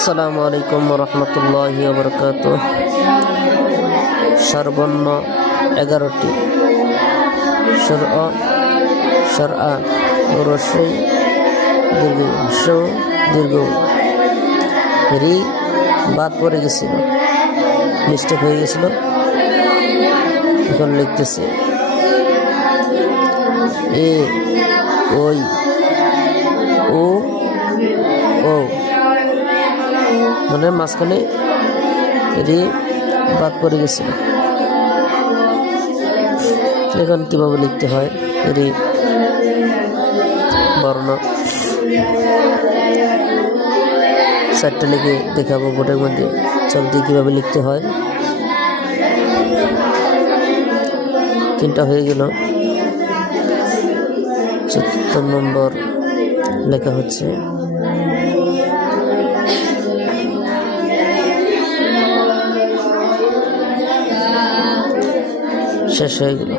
আসসালামু আলাইকুম রহমতুল্লাহি ওয়া বারাকাতুহু। সর্বর্ণ 11টি সরআ রস্যই দীর্ঘ রি বাদ পড়ে গেছিল, মিস্টেক হয়ে গেছিল। এখন লিখতেছি এ ওই ও ও, মানে মাঝখানে রি বাদ পড়ে গেছিল। এখন কিভাবে লিখতে হয় রি বর্ণ 4টা লিখে দেখাবো বোর্ডের মধ্যে। চলতি কিভাবে লিখতে হয়। 3টা হয়ে গেল। 74 নম্বর লেখা হচ্ছে। শেষ হয়ে গেল।